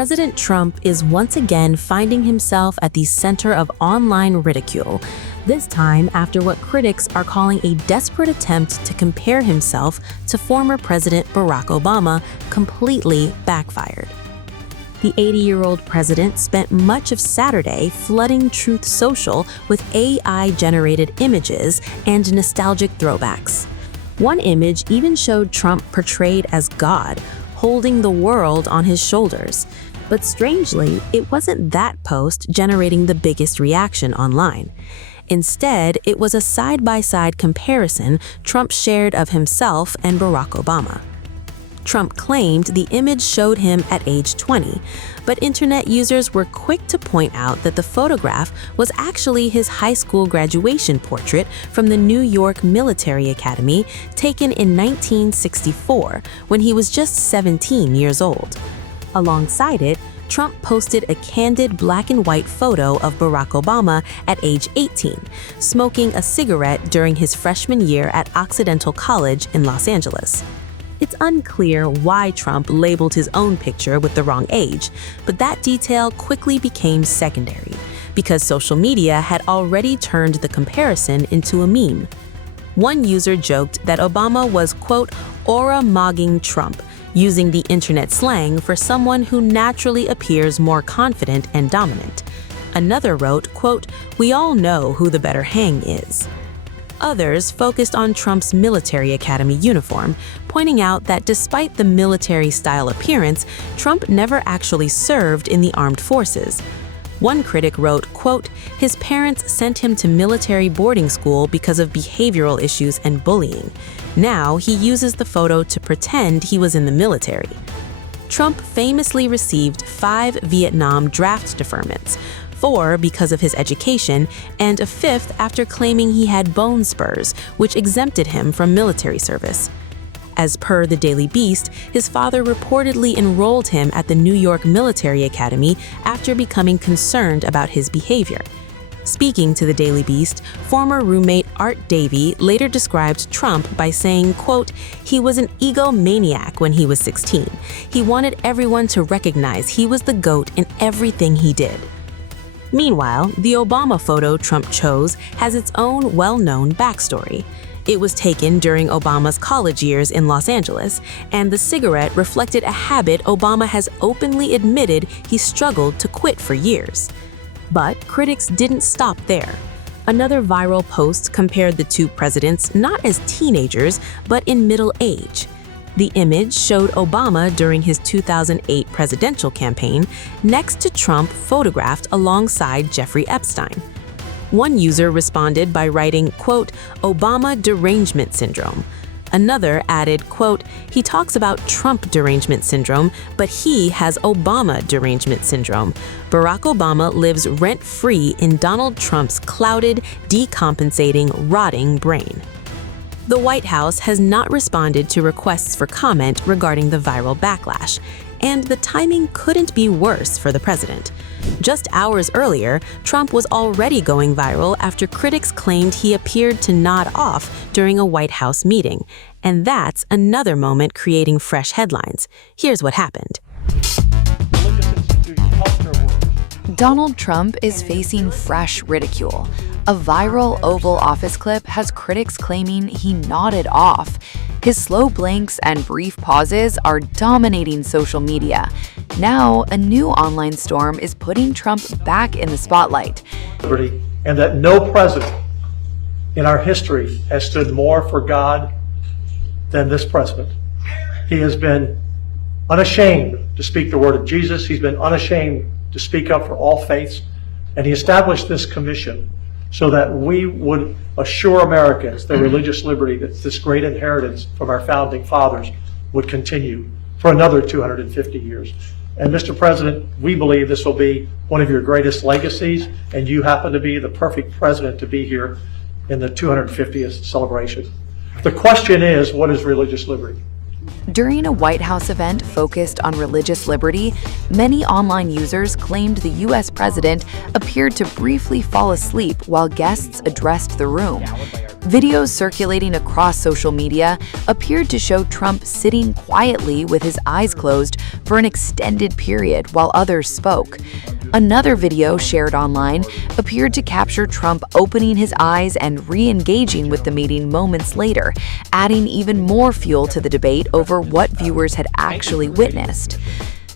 President Trump is once again finding himself at the center of online ridicule, this time after what critics are calling a desperate attempt to compare himself to former President Barack Obama completely backfired. The 80-year-old president spent much of Saturday flooding Truth Social with AI-generated images and nostalgic throwbacks. One image even showed Trump portrayed as God, holding the world on his shoulders. But strangely, it wasn't that post generating the biggest reaction online. Instead, it was a side-by-side comparison Trump shared of himself and Barack Obama. Trump claimed the image showed him at age 20, but internet users were quick to point out that the photograph was actually his high school graduation portrait from the New York Military Academy taken in 1964, when he was just 17 years old. Alongside it, Trump posted a candid black and white photo of Barack Obama at age 18, smoking a cigarette during his freshman year at Occidental College in Los Angeles. It's unclear why Trump labeled his own picture with the wrong age, but that detail quickly became secondary, because social media had already turned the comparison into a meme. One user joked that Obama was, quote, aura-mogging Trump, using the internet slang for someone who naturally appears more confident and dominant. Another wrote, quote, we all know who the better hang is. Others focused on Trump's military academy uniform, pointing out that despite the military-style appearance, Trump never actually served in the armed forces. One critic wrote, quote, his parents sent him to military boarding school because of behavioral issues and bullying. Now he uses the photo to pretend he was in the military. Trump famously received 5 Vietnam draft deferments, 4 because of his education, and a 5th after claiming he had bone spurs, which exempted him from military service. As per the Daily Beast, his father reportedly enrolled him at the New York Military Academy after becoming concerned about his behavior. Speaking to the Daily Beast, former roommate Art Davey later described Trump by saying, quote, he was an egomaniac when he was 16. He wanted everyone to recognize he was the GOAT in everything he did. Meanwhile, the Obama photo Trump chose has its own well-known backstory. It was taken during Obama's college years in Los Angeles, and the cigarette reflected a habit Obama has openly admitted he struggled to quit for years. But critics didn't stop there. Another viral post compared the two presidents not as teenagers, but in middle age. The image showed Obama during his 2008 presidential campaign next to Trump photographed alongside Jeffrey Epstein. One user responded by writing, quote, Obama derangement syndrome. Another added, quote, he talks about Trump derangement syndrome, but he has Obama derangement syndrome. Barack Obama lives rent-free in Donald Trump's clouded, decompensating, rotting brain. The White House has not responded to requests for comment regarding the viral backlash, and the timing couldn't be worse for the president. Just hours earlier, Trump was already going viral after critics claimed he appeared to nod off during a White House meeting, and that's another moment creating fresh headlines. Here's what happened. Donald Trump is facing fresh ridicule. A viral Oval Office clip has critics claiming he nodded off. His slow blinks and brief pauses are dominating social media. Now, a new online storm is putting Trump back in the spotlight. And that no president in our history has stood more for God than this president. He has been unashamed to speak the word of Jesus. He's been unashamed to speak up for all faiths. And he established this commission so that we would assure Americans their religious liberty, that this great inheritance from our founding fathers would continue for another 250 years. And Mr. President, we believe this will be one of your greatest legacies, and you happen to be the perfect president to be here in the 250th celebration. The question is, what is religious liberty? During a White House event focused on religious liberty, many online users claimed the U.S. president appeared to briefly fall asleep while guests addressed the room. Videos circulating across social media appeared to show Trump sitting quietly with his eyes closed for an extended period while others spoke. Another video shared online appeared to capture Trump opening his eyes and re-engaging with the meeting moments later, adding even more fuel to the debate over what viewers had actually witnessed.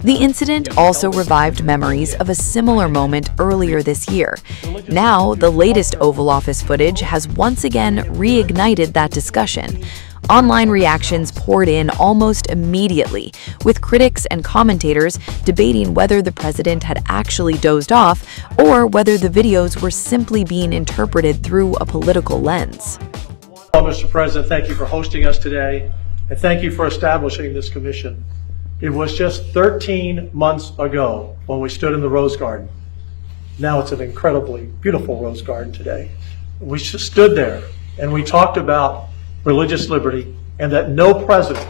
The incident also revived memories of a similar moment earlier this year. Now, the latest Oval Office footage has once again reignited that discussion. Online reactions poured in almost immediately, with critics and commentators debating whether the president had actually dozed off or whether the videos were simply being interpreted through a political lens. Well, Mr. President, thank you for hosting us today, and thank you for establishing this commission. It was just 13 months ago when we stood in the Rose Garden. Now it's an incredibly beautiful Rose Garden today. We just stood there and we talked about religious liberty and that no president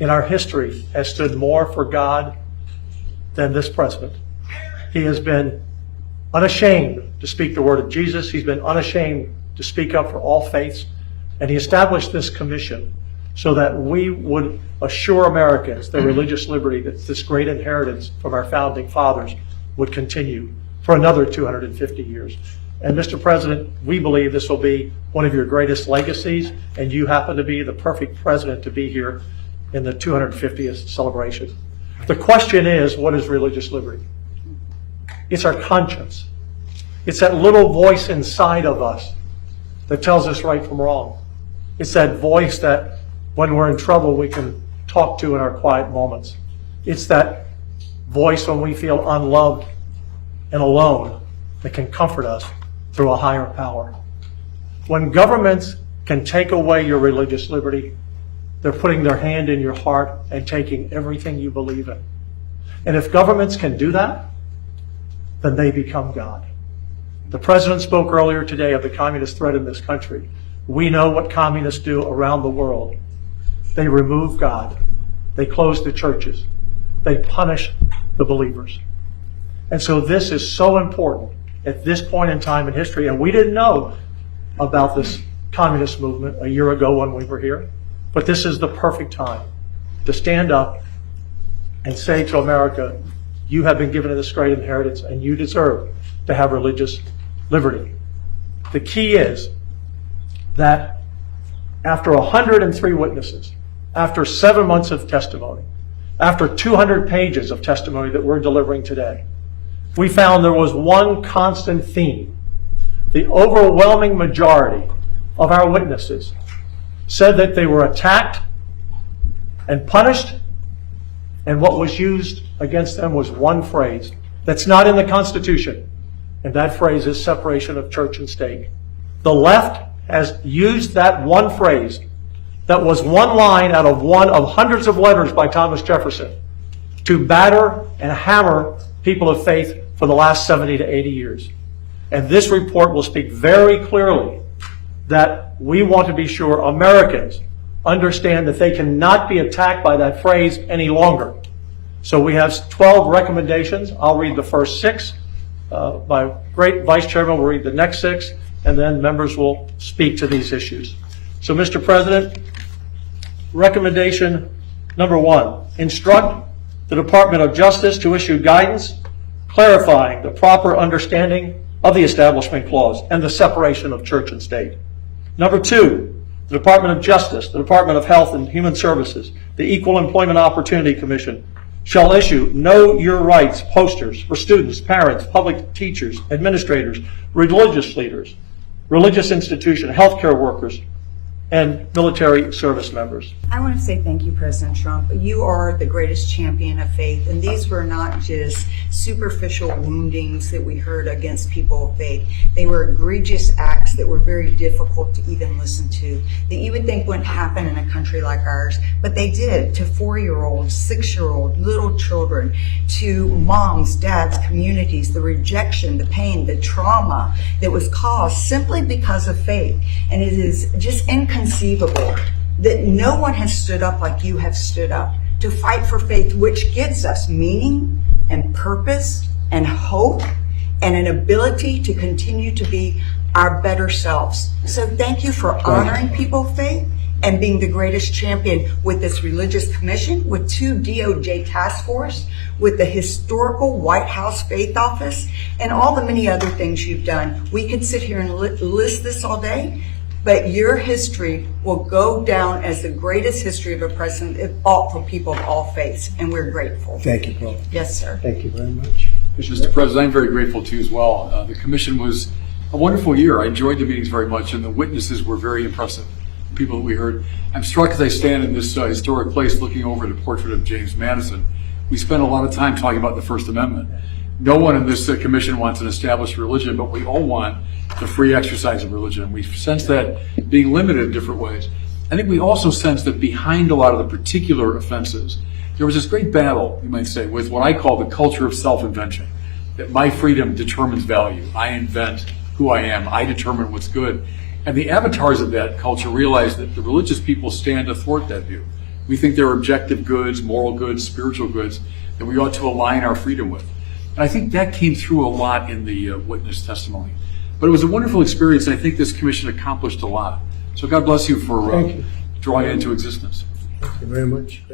in our history has stood more for God than this president. He has been unashamed to speak the word of Jesus. He's been unashamed to speak up for all faiths. And he established this commission so that we would assure Americans their religious liberty, that this great inheritance from our founding fathers would continue for another 250 years. And Mr. President, we believe this will be one of your greatest legacies, and you happen to be the perfect president to be here in the 250th celebration. The question is, what is religious liberty? It's our conscience. It's that little voice inside of us that tells us right from wrong. It's that voice that when we're in trouble, we can talk to in our quiet moments. It's that voice when we feel unloved and alone that can comfort us through a higher power. When governments can take away your religious liberty, they're putting their hand in your heart and taking everything you believe in. And if governments can do that, then they become God. The president spoke earlier today of the communist threat in this country. We know what communists do around the world. They remove God. They close the churches. They punish the believers. And so this is so important at this point in time in history. And we didn't know about this communist movement a year ago when we were here. But this is the perfect time to stand up and say to America, you have been given this great inheritance and you deserve to have religious liberty. The key is that after 103 witnesses, after 7 months of testimony, after 200 pages of testimony that we're delivering today, we found there was one constant theme. The overwhelming majority of our witnesses said that they were attacked and punished, and what was used against them was one phrase that's not in the Constitution, and that phrase is separation of church and state. The left has used that one phrase that was one line out of one of hundreds of letters by Thomas Jefferson to batter and hammer people of faith for the last 70 to 80 years. And this report will speak very clearly that we want to be sure Americans understand that they cannot be attacked by that phrase any longer. So we have 12 recommendations. I'll read the first 6. My great Vice Chairman will read the next 6, and then members will speak to these issues. So, Mr. President, recommendation number 1, instruct the Department of Justice to issue guidance clarifying the proper understanding of the Establishment Clause and the separation of church and state. Number 2, the Department of Justice, the Department of Health and Human Services, the Equal Employment Opportunity Commission shall issue Know Your Rights posters for students, parents, public teachers, administrators, religious leaders, religious institutions, healthcare workers, and military service members. I want to say thank you, President Trump. You are the greatest champion of faith, and these were not just superficial woundings that we heard against people of faith. They were egregious acts that were very difficult to even listen to, that you would think wouldn't happen in a country like ours, but they did to 4-year-olds, 6-year-olds, little children, to moms, dads, communities, the rejection, the pain, the trauma that was caused simply because of faith. And it is just inconceivable that no one has stood up like you have stood up to fight for faith, which gives us meaning and purpose and hope and an ability to continue to be our better selves. So thank you for honoring people of faith and being the greatest champion with this religious commission, with 2 DOJ task force, with the historical White House faith office, and all the many other things you've done. We could sit here and list this all day, but your history will go down as the greatest history of a president for people of all faiths, and we're grateful. Thank you, Paul. Yes, sir. Thank you very much. Mr. President, I'm very grateful too as well. The commission was a wonderful year. I enjoyed the meetings very much, and the witnesses were very impressive. People that we heard. I'm struck as I stand in this historic place looking over the portrait of James Madison. We spent a lot of time talking about the First Amendment. No one in this commission wants an established religion, but we all want the free exercise of religion. And we sense that being limited in different ways. I think we also sense that behind a lot of the particular offenses, there was this great battle, you might say, with what I call the culture of self-invention. That my freedom determines value. I invent who I am. I determine what's good. And the avatars of that culture realize that the religious people stand athwart that view. We think they're objective goods, moral goods, spiritual goods that we ought to align our freedom with. And I think that came through a lot in the witness testimony. But it was a wonderful experience, and I think this commission accomplished a lot. So God bless you for drawing it into existence. Thank you very much.